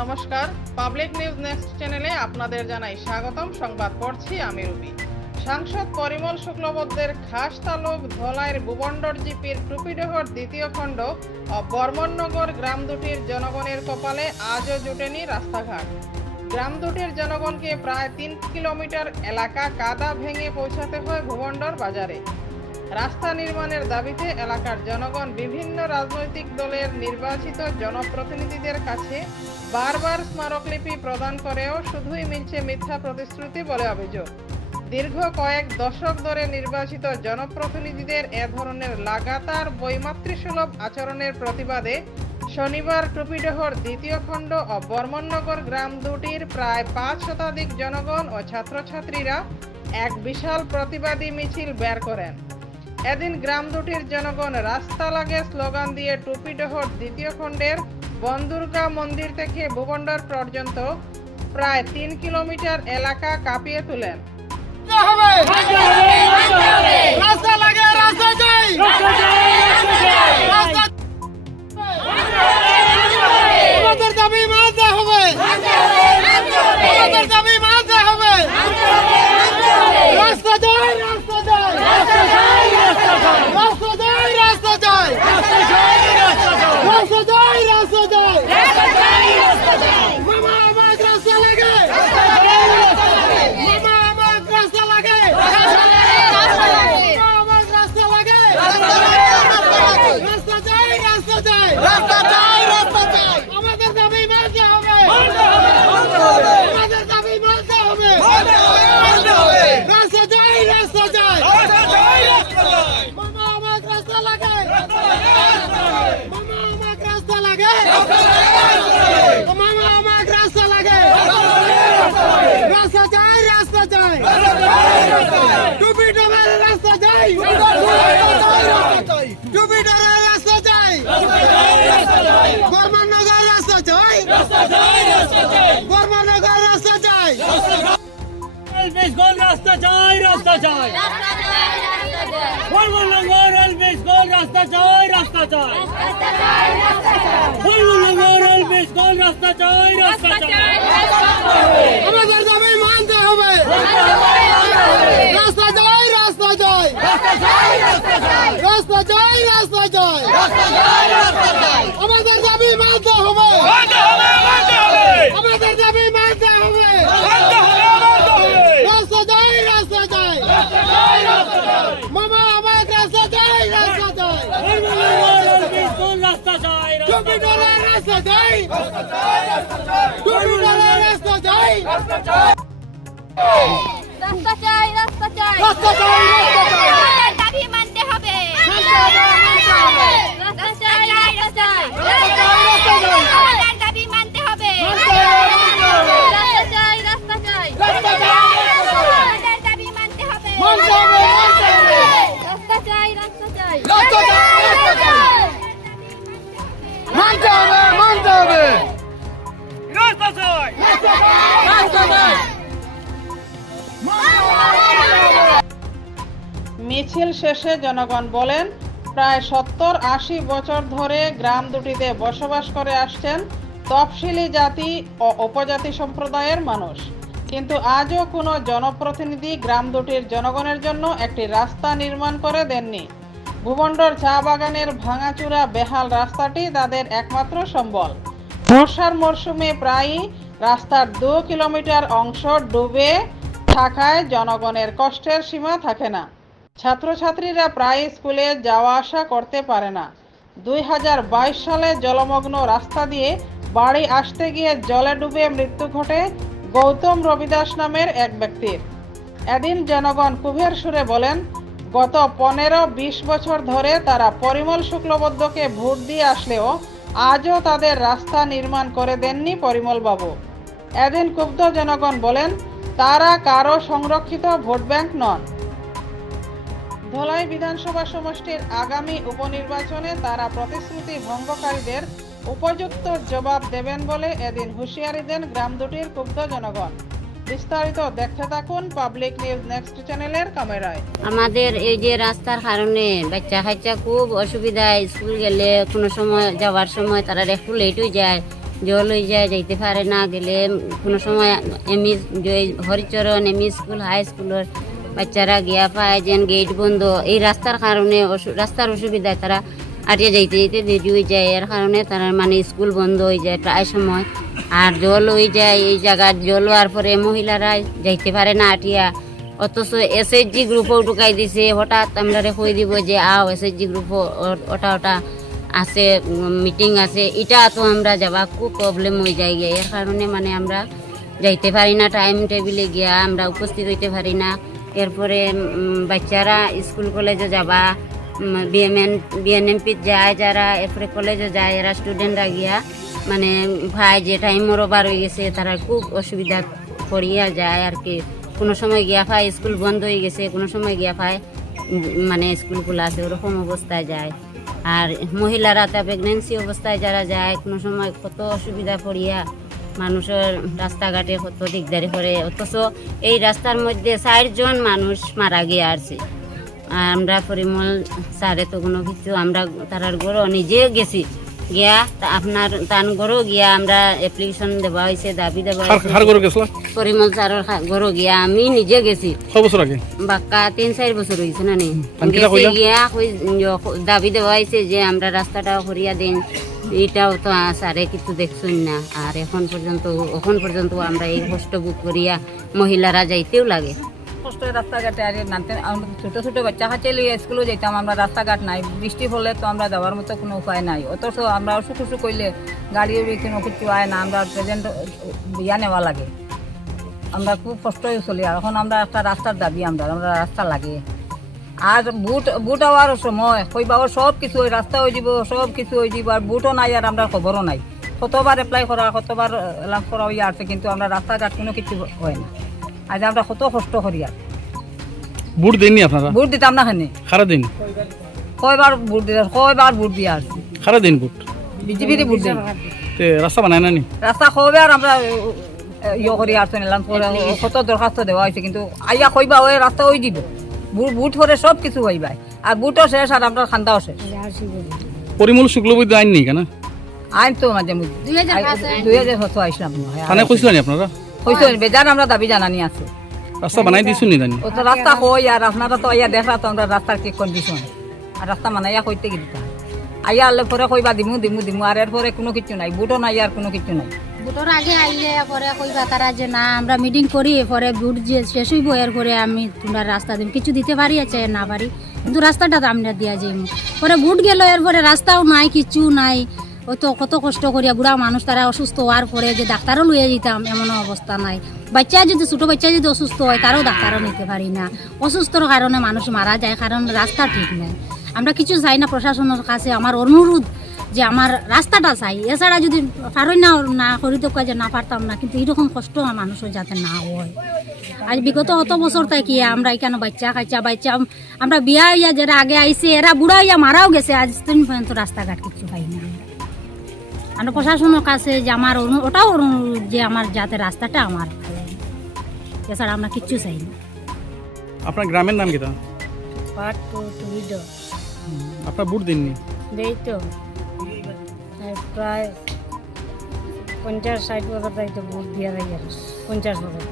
নমস্কার, public news next চ্যানেলে আপনাদের জানাই স্বাগতম। সংবাদ পড়ছি আমি রুবি। সাংসদ পরিমল শুক্লবৈদ্যের খাস তালুক ধলাইয়ের ভুবন্ডর জিপির টুপিডহর দ্বিতীয় খণ্ড ও বর্মননগর গ্রাম দুটির জনগণের কপালে আজও জুটেনি রাস্তাঘাট। গ্রাম দুটির জনগণকে প্রায় 3 কিলোমিটার এলাকা কাদা ভেঙে পৌঁছাতে হয় ভুবন্ডর বাজারে। রাস্তা নির্মাণের দাবিতে এলাকার জনগণ বিভিন্ন রাজনৈতিক দলের নির্বাচিত জনপ্রতিনিধিদের কাছে বারবার স্মারকলিপি প্রদান করেও শুধুই মিলছে মিথ্যা প্রতিশ্রুতি বলে অভিযোগ। দীর্ঘ কয়েক দশক ধরে নির্বাচিত জনপ্রতিনিধিদের এ ধরনের লাগাতার বৈমাতৃসুলভ আচরণের প্রতিবাদে শনিবার টুপিডহর দ্বিতীয় খণ্ড ও বর্মননগর গ্রাম দুটির প্রায় 5 শতাধিক জনগণ ও ছাত্রছাত্রীরা এক বিশাল প্রতিবাদী মিছিল বের করেন। এদিন গ্রাম দুটির জনগণ রাস্তা লাগে স্লোগান দিয়ে টুপিডহর দ্বিতীয় খণ্ডের বনদুর্গা মন্দির থেকে ভুবন্ডর পর্যন্ত প্রায় 3 কিলোমিটার এলাকা কাঁপিয়ে তোলেন। রাস্তা চাই, রাস্তা চাই, বর্মননগর এলবিস গোল রাস্তা চাই, রাস্তা চাই, বর্মননগর এলবিস গোল রাস্তা চাই, রাস্তা চাই। আমাদের দাবি মানতে হবে। রাস্তা চাই, রাস্তা চাই, রাস্তা চাই, রাস্তা চাই, রাস্তা চাই, রাস্তা চাই। আমাদের দাবি মানতে হবে। আমাদের দাবি মানতে হবে। রাস্তা চাই, রাস্তা চাই, মামা আমার রাস্তা চাই, রাস্তা চাই, রাস্তা চাই, রাস্তা চাই, রাস্তা চাই, রাস্তা চাই, রাস্তা চাই, রাস্তা চাই, রাস্তা চাই, আমাদের দাবি মানতে হবে। রাস্তা চাই, রাস্তা চাই, আমাদের দাবি মানতে হবে। রাস্তা চাই, রাস্তা চাই, আমাদের দাবি মানতে হবে। রাস্তা চাই, রাস্তা চাই, মানতে হবে, মানতে হবে। রাস্তা চাই, রাস্তা চাই। মিছিল শেষে জনগণ বলেন, প্রায় 70-80 বছর ধরে গ্রাম দুটিতে বসবাস করে আসছেন তফসিলি জাতি ও উপজাতি সম্প্রদায়ের মানুষ, কিন্তু আজও কোনো জনপ্রতিনিধি গ্রাম দুটির জনগণের জন্য একটি রাস্তা নির্মাণ করে দেননি। ভুবন্ডর চা বাগানের ভাঙাচুরা বেহাল রাস্তাটি তাদের একমাত্র সম্বল। বর্ষার মরশুমে প্রায়ই রাস্তার 2 কিলোমিটার অংশ ডুবে থাকায় জনগণের কষ্টের সীমা থাকে না। ছাত্রছাত্রীরা প্রায় স্কুলে যাওয়া আসা করতে পারে না। 2022 সালে জলমগ্ন রাস্তা দিয়ে বাড়ি আসতে গিয়ে জলে ডুবে মৃত্যু ঘটে গৌতম রবিদাস নামের এক ব্যক্তির। এদিন জনগণ ক্ষোভের সুরে বলেন, গত 15-20 বছর ধরে তারা পরিমল শুক্লবৈদ্যকে ভোট দিয়ে আসলেও আজও তাদের রাস্তা নির্মাণ করে দেননি পরিমল বাবু। এদিন ক্ষুব্ধ জনগণ বলেন, তারা কারো সংরক্ষিত ভোট ব্যাংক নন। ধলাই বিধানসভা সমষ্টির আগামী উপনির্বাচনে তারা প্রতিশ্রুতি ভঙ্গকারীদের উপযুক্ত জবাব দেবেন বলে এদিন হুঁশিয়ারি দেন গ্রাম দুটির ক্ষুব্ধ জনগণ। বিস্তারিত দেখতে থাকুন পাবলিক নিউজ নেক্সট চ্যানেলের ক্যামেরায়। আমাদের এই যে রাস্তার কারণে বাচ্চা কাচ্চা খুব অসুবিধায়, স্কুল গেলে কোনো সময় যাওয়ার সময় তারা একটু লেট হয়ে যায়, জল হয়ে যায়, যাইতে পারে না। গেলে কোনো সময় ME Haricharan ME school high স্কুলের বাচ্চারা গিয়া পায় যেন গেট বন্ধ, এই রাস্তার কারণে রাস্তার অসুবিধায় তারা আরিয়া যাইতে যাইতে দেরি হয়ে যায়। এর কারণে তারা মানে স্কুল বন্ধ হয়ে যায় প্রায় সময়। আর জল হয়ে যায়, এই জায়গার জল হওয়ার পরে মহিলারা যাইতে পারে না আটিয়া। অথচ এসএইচজি গ্রুপও ঢুকাই দিছে, হঠাৎ আমরা কই দিব যে আও এসএইচজি গ্রুপ ওটা আছে, মিটিং আছে, এটা তো আমরা যাবা খুব প্রবলেম হয়ে যায় গিয়ে। এর কারণে মানে আমরা যাইতে পারি না, টাইম টেবিলে গিয়া আমরা উপস্থিত হইতে পারি না। এরপরে বাচ্চারা স্কুল কলেজে যাবা, বিএনএমপি যায় যারা, এরপরে কলেজে যায় এরা স্টুডেন্টরা গিয়া মানে ভাই যে টাইমের ওভার হয়ে গেছে, তারা খুব অসুবিধা পড়িয়া যায় আর কি। কোনো সময় গিয়া পায় স্কুল বন্ধ হয়ে গেছে, কোনো সময় গিয়া পায় মানে স্কুল খোলা আছে, ওরকম অবস্থায় যায়। আর মহিলারা তা প্রেগনেন্সি অবস্থায় যারা যায়, কোনো সময় কত অসুবিধা পড়িয়া মানুষের রাস্তাঘাটে কত দিকদারি করে। অথচ এই রাস্তার মধ্যে 4 জন মানুষ মারা গিয়ে আসছে। আর আমরা পরিমল স্যারে তো কোনো কিছু, আমরা তারার গড়ও নিজে গেছি গিয়া, আপনার তান গড়ও গিয়া আমরা অ্যাপ্লিকেশন দেওয়া হয়েছে, দাবি দেওয়া হয়েছে। পরিমল স্যারের গড়ও গিয়া আমি নিজে গেছি। বাক্কা 3-4 বছর হয়েছে না নি, গেছি গিয়া দাবি দেওয়া হয়েছে যে আমরা রাস্তাটা করিয়া দিন। এটাও তো স্যারে কিছু দেখছুন না। আর এখন পর্যন্ত আমরা এই কষ্ট বুক করিয়া মহিলারা যাইতেও লাগে। কষ্ট রাস্তাঘাটে আর নানতে ছোট ছোট বাচ্চা কাছে লিয়ে স্কুলে যেতাম, আমরা রাস্তাঘাট নাই, বৃষ্টি হলে তো আমরা যাওয়ার মতো কোনো উপায় নাই। অথচ আমরা অসুখ অসুখ করলে গাড়ি কোনো কিছু আয় না, আমরা প্রেজেন্ট ইয়া নেওয়া লাগে, আমরা খুব কষ্টই চলি। আর এখন আমরা একটা রাস্তার দাবি, আমরা রাস্তা লাগে। আর বুট হওয়ার সময় কইবাও সব কিছু ওই রাস্তা হয়ে যাব, সব কিছু হয়ে যাব, আর বুটও নাই, আর আমরা খবরও নাই। কতবার এপ্লাই করা, কতবার লাভ করা হইয়া আছে, কিন্তু আমরা রাস্তাঘাট কোনো কিছু হয় না। আজ আমরা কত কষ্ট করি। আর বুট দেননি আপনারা? বুট দিতাম না খানি সারা দিন কয়বার বুট দিলাম, কয়বার বুট দিয়ে আসছি সারা দিন বুট বিজেপির বুট দিই। রাস্তা বানায় না নি? রাস্তা কবে আর আমরা ইয়ে করি আসতে নিলাম, কত দরখাস্ত দেওয়া হয়েছে, কিন্তু আইয়া কইবা ওই রাস্তা ওই দিব, বুট করে সব কিছু হইবাই। আর বুটও শেষ, আর আমরা খান্দাও শেষ। পরিমল শুক্লবৈদ্য আইন নেই কেন? আইন তো মাঝে মধ্যে 2005 আসলাম থানায় কইছিলেন আপনারা? হইতো বেজান আমরা দাবি জানানি আছে। রাস্তা বানাই দিছুন নি জানি? ও তো রাস্তা কই, আর আপনারা তো আইয়া দেখলা তো আমরা রাস্তার কি কন্ডিশন, আর রাস্তা মানাইয়া কইতে কি দিতা আইয়া আলে পরে কইবা দিমু, আর এরপরে কোনো কিছু নাই, বুটও নাই, আর কোনো কিছু নাই। বুটর আগে আইলে পরে কইবা তারা যে না আমরা মিটিং করি, পরে বুট যে শেষ হইব এরপরে আমি তোমরা রাস্তা দিম, কিছু দিতে পারি আছে না পারি, কিন্তু রাস্তাটা তো আমরা দিয়া যাই। পরে বুট গেল, এরপরে রাস্তাও নাই, কিছু নাই। ওই তো কত কষ্ট করিয়া বুড়া মানুষ, তারা অসুস্থ হওয়ার পরে যে ডাক্তারও লইয়া যেতাম এমন অবস্থা নাই। বাচ্চা যদি ছোটো বাচ্চা যদি অসুস্থ হয়, তারও ডাক্তারও নিতে পারি না। অসুস্থর কারণে মানুষ মারা যায়, কারণ রাস্তা ঠিক নাই। আমরা কিছু চাই না প্রশাসনের কাছে, আমার অনুরোধ যে আমার রাস্তাটা চাই। এছাড়া যদি পারই না করিতে কয় যে না পারতাম না, কিন্তু এইরকম কষ্ট মানুষের যাতে না হয়। আজ বিগত অত বছর থেকে আমরা এখানে বাচ্চা আমরা বিয়া হইয়া যারা আগে আইসে এরা বুড়া হইয়া মারাও গেছে, আজ দিন পর্যন্ত রাস্তাঘাট কিছু পাই না। আমরা প্রশাসনের কাছে যে আমার ওটাও অনুরোধ যে আমার যাতে রাস্তাটা আমার, এছাড়া আমরা কিচ্ছু চাই না। আপনার গ্রামের নাম কি? আপনার বুট দেননি? দেই তো প্রায় 50-60 বছর তাই তো বুট দিয়া যাই, আর 50 বছর।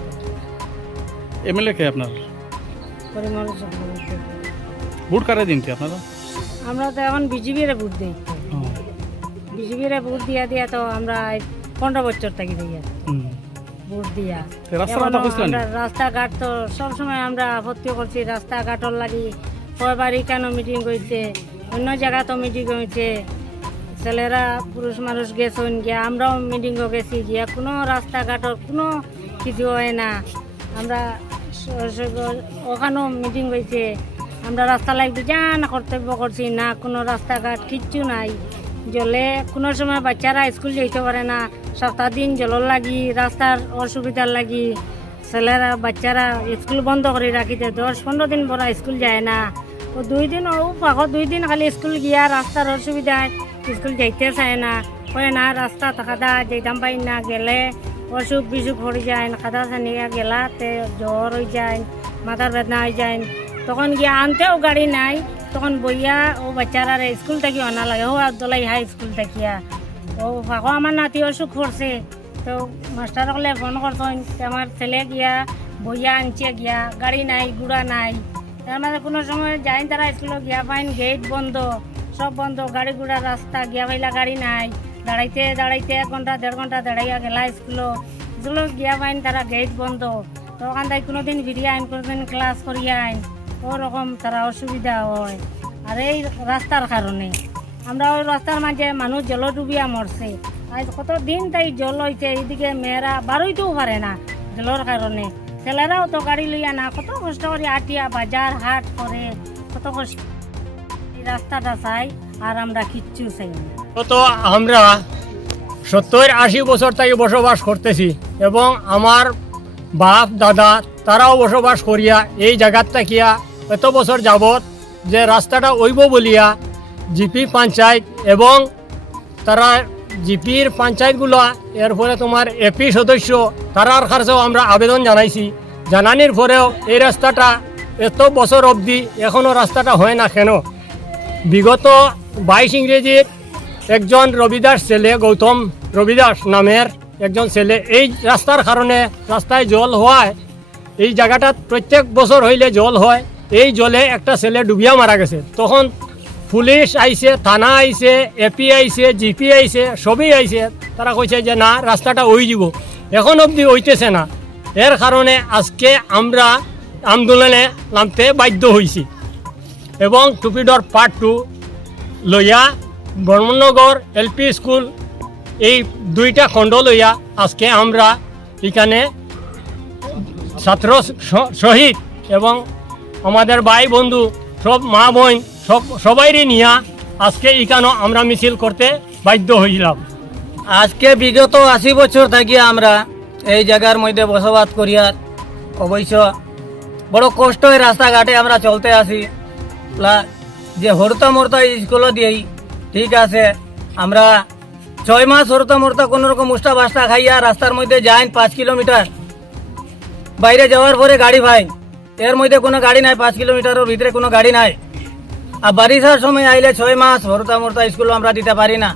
এমএলএ কে আপনার? পরিমল বুট কারে দিন কি আপনারা? আমরা তো এখন বিজেপির বুট দিই, বিজেপির বুট দিয়া তো আমরা 15 বছর থাকি দিই বুট দিয়া। রাস্তাঘাট তো সবসময় আমরা আপত্তি করছি, রাস্তাঘাটর লাগি কয়বারই কেন মিটিং করছে, অন্য জায়গা তো মিটিং হয়েছে, ছেলেরা পুরুষ মানুষ গেছেন গিয়া, আমরাও মিটিংও গেছি গিয়া, কোনো রাস্তাঘাটর কোনো কিছু হয় না। আমরা ওখানেও মিটিং হয়েছে, আমরা রাস্তা লাগবে যা না কর্তব্য করছি, না কোনো রাস্তাঘাট কিচ্ছু নাই। জলে কোনো সময় বাচ্চারা স্কুল যেতে পারে না, সপ্তাহ দিন জলের লাগি, রাস্তার অসুবিধার লাগি ছেলেরা বাচ্চারা স্কুল বন্ধ করে রাখিতে 10-15 দিন পর স্কুল যায় না। ও 2 দিন পাখো 2 দিন খালি স্কুল গিয়া রাস্তার অসুবিধায় স্কুল যাইতে চায় না, কয়ে না রাস্তা থাকা যেতাম পাই না, গেলে অসুখ বিসুখ হয়ে যায়, খাদা ছানিয়া গেলাতে জ্বর হয়ে যায়, মাথার বেদনা হয়ে যায়, তখন গিয়া আনতেও গাড়ি নাই, তখন বইয়া ও বাচ্চারা স্কুল থেকে আনা লাগে। ও আবদুল্লাহ হাই স্কুল থাকিয়া ও ফাঁকো আমার নাতি অসুখ করছে, তো মাস্টার হলে ফোন করতেন আমার ছেলে গিয়া বইয়া আনছে গিয়া, গাড়ি নাই গুড়া নাই, তার মানে কোনো সময় যাই তারা স্কুলে গিয়া পাইন গেট বন্ধ, সব বন্ধ, গাড়ি গুড়া রাস্তা গিয়া পাইলা গাড়ি নাই, দাঁড়াইতে দাঁড়াইতে 1 ঘন্টা 1.5 ঘন্টা দাঁড়াইয়া গেলা স্কুলে গিয়া পাইন তারা গেট বন্ধ, তো ওখান থেকে কোনোদিন ফিরিয়ে আইন, কোনোদিন ক্লাস করিয়া আইন, ওরকম তারা অসুবিধা হয়। আর এই রাস্তার কারণে আমরা ওই রাস্তার মাঝে মানুষ জল ডুবিয়া মরছে, আজ কত দিন তাই জল হইতে, এইদিকে মেয়েরা বারোইতেও পারে না জলের কারণে, ছেলেরাও তো গাড়ি লইয়া না, কত কষ্ট করে আটিয়া বাজার হাট করে, কত কষ্ট। এই রাস্তাটা চাই আর আমরা কিচ্ছু চাই না। তো আমরা 70-80 বছর থেকে বসবাস করতেছি এবং আমার বাপ দাদা তারাও বসবাস করিয়া এই জায়গার থাকিয়া এত বছর যাবত যে রাস্তাটা ওইব বলিয়া জিপি পঞ্চায়েত এবং তারা জিপির পঞ্চায়েতগুলো এরপরে তোমার এপি সদস্য তারার কাছেও আমরা আবেদন জানাইছি, জানানির পরেও এই রাস্তাটা এত বছর অবধি এখনও রাস্তাটা হয় না কেন। বিগত 22 ইংরেজির একজন রবিদাস ছেলে, গৌতম রবিদাস নামের একজন ছেলে, এই রাস্তার কারণে রাস্তায় জল হওয়ায় এই জায়গাটা প্রত্যেক বছর হইলে জল হয়, এই জলে একটা ছেলে ডুবিয়া মারা গেছে। তখন পুলিশ আইছে, থানা আইছে, এপি আইছে, জিপি আইছে, সবই আইছে, তারা কইছে যে না রাস্তাটা ওই যাব, এখন অবধি হইতেছে না। এর কারণে আজকে আমরা আন্দোলনে নামতে বাধ্য হয়েছি এবং টুপিডর পার্ট 2 লইয়া ব্রহ্মনগর এলপি স্কুল এই 2টা খণ্ড লইয়া আজকে আমরা এখানে ছাত্র শহীদ এবং আমাদের ভাই বন্ধু সব মা বোন সবাইরই নিয়ে আজকে এখানে আমরা মিছিল করতে বাধ্য হইলাম। আজকে বিগত 80 বছর থাকি আমরা এই জায়গার মধ্যে বসবাস করিয়ার, অবশ্য বড় কষ্ট হয় রাস্তাঘাটে আমরা চলতে আসি, যে হরতা মরতা স্কুল দিয়েই ঠিক আছে, আমরা 6 মাস হরতা মরতা কোনোরকম উষ্টা বাস্তা খাইয়া রাস্তার মধ্যে যাইন 5 কিলোমিটার, বাইরে যাওয়ার পরে গাড়ি পাইন, এর মধ্যে কোনো গাড়ি নাই, 5 কিলোমিটারের ভিতরে কোনো গাড়ি নাই। আর বারিশার সময় আইলে 6 মাস হরতা মরতা স্কুল আমরা দিতে পারি না,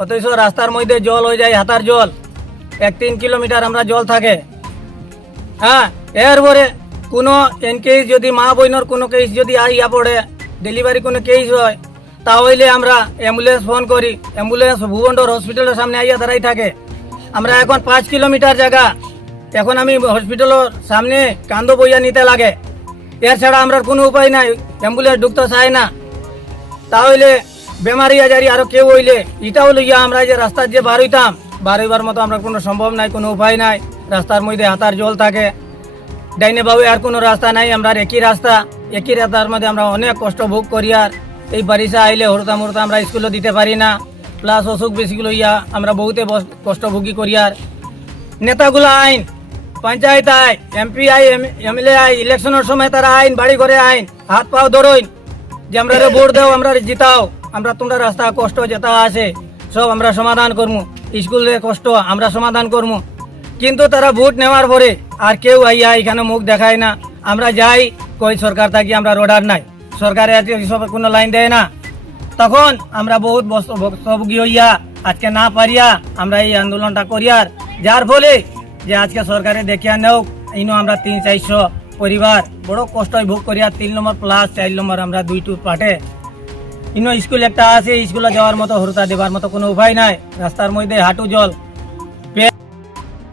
অথচ রাস্তার মধ্যে জল হয়ে যায়, হাতার জল 1-3 কিলোমিটার আমরা জল থাকে। হ্যাঁ, এরপরে কোনো কেস যদি মা বোনের কোনো কেস যদি আইয়া পড়ে, ডেলিভারি কোনো কেস হয়, তাহলে আমরা অ্যাম্বুলেন্স ফোন করি, অ্যাম্বুলেন্স ভুবনডর হসপিটালের সামনে আইয়া দাঁড়াই থাকে। আমরা এখন 5 কিলোমিটার জায়গা, এখন আমি হসপিটালের সামনে কান্দ বইয়া নিতে লাগে, এর ছাড়া আমরা কোনো উপায় নাই, অ্যাম্বুলেন্স ঢুকতে চায় না। তাহলে বেমারি আজারি আরো কেউ হইলে এটাও লইয়া আমরা যে রাস্তার যে বার হইবার মতো আমরা কোনো সম্ভব নাই, কোনো উপায় নাই, রাস্তার মধ্যে হাতার জল থাকে, ডাইনে বাবু আর কোনো রাস্তা নাই, আমরা একই রাস্তার মধ্যে আমরা অনেক কষ্ট ভোগ করি। আর এই বারিশা আইলে হরতা মরতা আমরা স্কুলে দিতে পারি না, প্লাস অসুখ বেশি লইয়া আমরা বহুতে কষ্ট ভোগী করি। আর নেতাগুলো আইন, panchayat I, MP I, MLA I, ইলেকশনের সময় তারা আইন বাড়ি করে আইন, হাত পাও ধরইন যে আমরা ভোট দাও, আমরা জিতাও, আমরা তোমরা রাস্তা কষ্ট যেটা আছে সব আমরা সমাধান করবো, স্কুলের কষ্ট আমরা সমাধান করবো। কিন্তু তারা ভোট নেওয়ার পরে আর কেউ আইয়া এখানে মুখ দেখায় না। আমরা যাই কই সরকার থাকি আমরা রোডার নাই, সরকারে সব কোনো লাইন দেয় না, তখন আমরা বহুত ভুক্তভোগী হইয়া আজকে না পারিয়া আমরা এই আন্দোলনটা করিয়ার, যার ফলে যে আজকে সরকারে দেখিয়া নেও ইনো আমরা 300-400 পরিবার বড় কষ্ট ভোগ করিয়া 3 নম্বর প্লাস 4 নম্বর আমরা 2 পাটে ইনো স্কুল একটা আছে, স্কুলে যাওয়ার মতো হরতা দেবার মতো কোনো উপায় নাই, রাস্তার মধ্যে হাঁটু জল,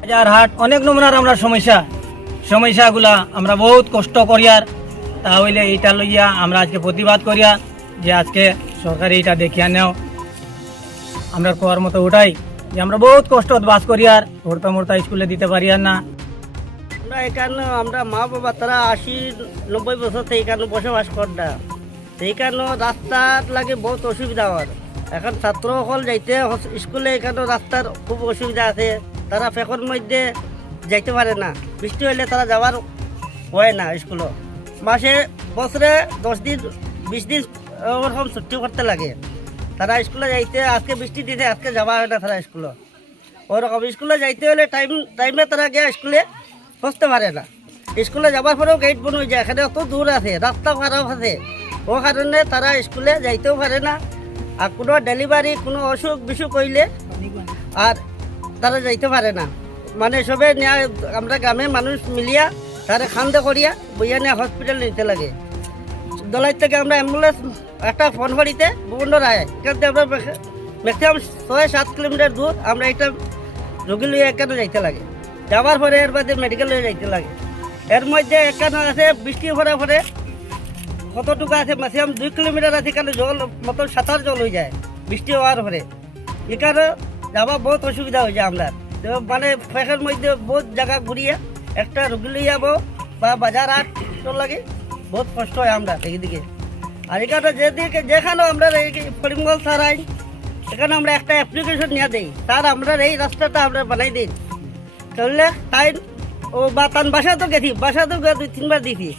বাজার হাট, অনেক নম্বরের আমরা সমস্যাগুলা আমরা বহুত কষ্ট করিয়ার। তাহলে এইটা লইয়া আমরা আজকে প্রতিবাদ করিয়া যে আজকে সরকার এইটা দেখিয়া নেও, আমরা কোয়ার মতো ওটাই যে আমরা বহুত কষ্ট বাস করিয়ার, হরতা মরতা স্কুলে দিতে পারি আর না। আমরা এখানে আমরা মা বাবা তারা 80-90 বছর থেকে এখানে বসবাস করতা, সেই কারণে রাস্তার লাগে বহুত অসুবিধা হয়। এখন ছাত্রসকল যাইতে স্কুলে এখানে রাস্তার খুব অসুবিধা আছে, তারা ফেকর মধ্যে যাইতে পারে না, বৃষ্টি হলে তারা যাওয়ার হয় না স্কুলে, বছরে 10 দিন 20 দিন ওরকম ছুটি করতে লাগে, তারা স্কুলে যাইতে আজকে বৃষ্টি দিতে আজকে যাওয়া হয় না, তারা স্কুলে ওরকম স্কুলে যাইতে হলে টাইমে তারা গিয়ে স্কুলে পৌঁছতে পারে না, স্কুলে যাওয়ার পরেও গেট বন্ধ হয়ে যায়, এখানে অত দূর আছে, রাস্তা খারাপ আছে, ও কারণে তারা স্কুলে যাইতেও পারে না। আর কোনো ডেলিভারি কোনো অসুখ বিসুখ হইলে আর তারা যাইতে পারে না, মানে সবে আমরা গ্রামের মানুষ মিলিয়া তারা খান্দে করিয়া বইয়া নিয়ে হসপিটাল নিতে লাগে। দলাই থেকে আমরা অ্যাম্বুলেন্স একটা ফোন করিতে বিভিন্ন রায় এখান থেকে আমরা ম্যাক্সিমাম 6-7 কিলোমিটার দূর আমরা এটা রোগী লইয়া এখানে যাইতে লাগে। যাওয়ার পরে এর বাদে মেডিকেল লইয়া যাইতে লাগে। এর মধ্যে এখানে আছে বৃষ্টি হওয়ার পরে কতটুকু আছে ম্যাক্সিমাম 2 কিলোমিটার আছে, এখানে জল মতো 7 জল হয়ে যায় বৃষ্টি হওয়ার পরে। এখানে যাওয়া বহুত অসুবিধা হয়ে যায় আমরা, মানে ফেকের মধ্যে বহুত জায়গা ঘুরিয়ে একটা রুগী লইয়া যাবো বা বাজার হাট লাগে, বহুত কষ্ট হয় আমরা এইদিকে। আর এখানে যেদিকে যেখানে আমরা এই করিমগঞ্জ স্যার আইন এখানে আমরা একটা অ্যাপ্লিকেশন নিয়ে দিই, তার আমরা এই রাস্তাটা আমরা বানাই দিই তাহলে তাই ও বা তার বাসাতেও গেছি, বাসাতেও 2-3 বার দিয়েছি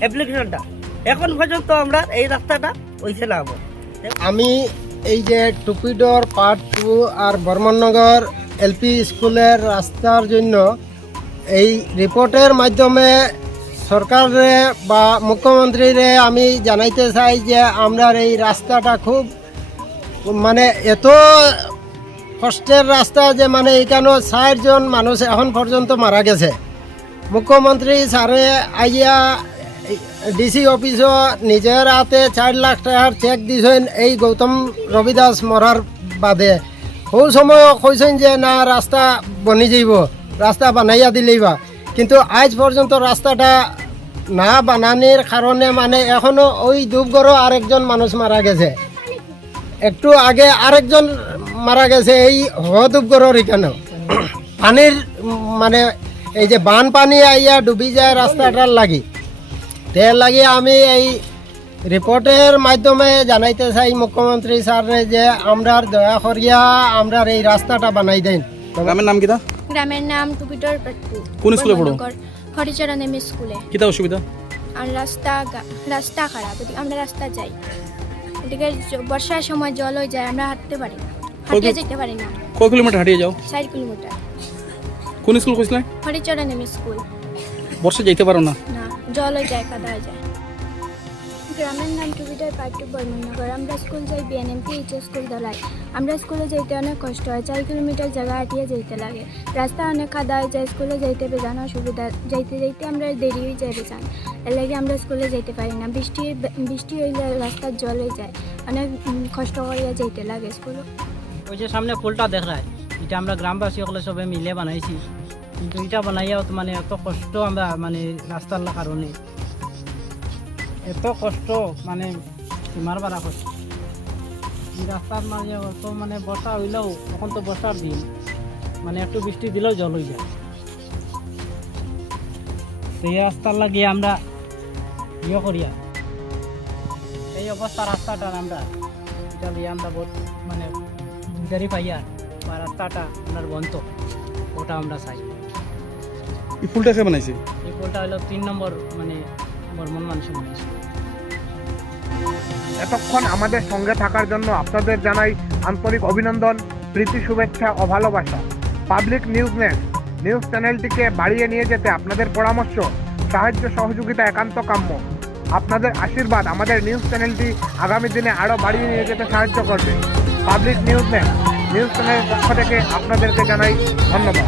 অ্যাপ্লিকেশনটা, এখন পর্যন্ত আমরা এই রাস্তাটা হইছে না। আমি এই যে টুপিডর পার্ট 2 আর বর্মননগর এলপি স্কুলের রাস্তার জন্য এই রিপোর্টের মাধ্যমে সরকারে বা মুখ্যমন্ত্রীরে আমি জানাইতে চাই যে আমরা এই রাস্তাটা খুব মানে এত কষ্টের রাস্তা যে মানে এখানে 4 জন মানুষ এখন পর্যন্ত মারা গেছে। মুখ্যমন্ত্রী স্যারে আইয়া ডিসি অফিসও নিজের হাতে 4 লাখ টাকার চেক দিয়েছেন এই গৌতম রবিদাস মরার বাদে। সেই সময় কইছেন যে না রাস্তা বনি যাইব, রাস্তা বানাইয়া দিলেইবা, কিন্তু আজ পর্যন্ত রাস্তাটা না বানানোর কারণে মানে এখনো ওই ধূপগড়ও আরেকজন মানুষ মারা গেছে, একটু আগে আরেকজন মারা গেছে এই ধূপগড়ের এখানেও। পানির মানে এই যে বান পানি আইয়া ডুবি যায় রাস্তাটার লাগি, এর লাগে আমি এই রিপোর্টের মাধ্যমে জানাইতে চাই মুখ্যমন্ত্রী স্যারে যে আমরা দয়া করিয়া আমরা এই রাস্তাটা বানাই দেন। গ্রামের নাম কিতা? গ্রামের নাম টুপিডর পাট্টু। কোন স্কুলে পড়ো? হরিচরণ এম স্কুলে। কিতা অসুবিধা? আর রাস্তা খারাপ, আমরা রাস্তা যাই এদিকে বর্ষার সময় জল হয়ে যায়, আমরা হাঁটতে পারি না, হাঁটিয়ে যেতে পারি না। কয় কিলোমিটার হাঁটিয়ে যাও? 4 কিলোমিটার। কোন স্কুল কইছিলেন? Haricharan M school. বর্ষা যাইতে পারো না? না, জল হয়ে যায়, কাদা হয়ে যায়। গ্রামের নাম টুপিডর পাট্টু বর্মনগর। আমরা স্কুল যাই বিএনএমপি স্কুল দলাই। আমরা স্কুলে যেতে অনেক কষ্ট হয়, 4 কিলোমিটার জায়গা হাঁটিয়ে যেতে লাগে। রাস্তা অনেক কাদা হয়ে যায়, স্কুলে যাইতে বেজান অসুবিধা, যাইতে যাইতে আমরা দেরি হয়ে যায় বেজান, এর লাগে আমরা স্কুলে যেতে পারি না। বৃষ্টি হইলে রাস্তার জল হয়ে যায়, অনেক কষ্ট করিয়া যেতে লাগে স্কুলে। ওই যে সামনে পুলটা দেখ রায়, এটা আমরা গ্রামবাসী সকলে সবাই মিলে বানাইছি, কিন্তু এটা বানাইয়াও তো মানে এত কষ্ট আমরা মানে রাস্তার কারণে এত কষ্ট মানে সীমার বাড়া কষ্ট। এই রাস্তার মাঝে অত মানে বর্ষা হইলেও, এখন তো বর্ষার দিন, মানে একটু বৃষ্টি দিলেও জল হয়ে যায়। তো এই রাস্তার লাগিয়ে আমরা ইয়ে করিয়া এই অবস্থা রাস্তাটার আমরা এটা দিয়ে আমরা বহুত মানে দেরি পাইয়া বা রাস্তাটা আপনার বন্ধ, ওটা আমরা চাই। এই ফুলটা কে বানাইছে? এই ফুলটা হলো 3 নম্বর মানে বর্মন মানুষের বানাইছে। এতক্ষণ আমাদের সঙ্গে থাকার জন্য আপনাদের জানাই আন্তরিক অভিনন্দন, প্রীতি, শুভেচ্ছা ও ভালোবাসা। পাবলিক নিউজ নেট নিউজ চ্যানেলটিকে বাড়িয়ে নিয়ে যেতে আপনাদের পরামর্শ, সাহায্য, সহযোগিতা একান্ত কাম্য। আপনাদের আশীর্বাদ আমাদের নিউজ চ্যানেলটি আগামী দিনে আরও বাড়িয়ে নিয়ে যেতে সাহায্য করবে। পাবলিক নিউজ নেট নিউজ চ্যানেলের পক্ষ থেকে আপনাদেরকে জানাই ধন্যবাদ।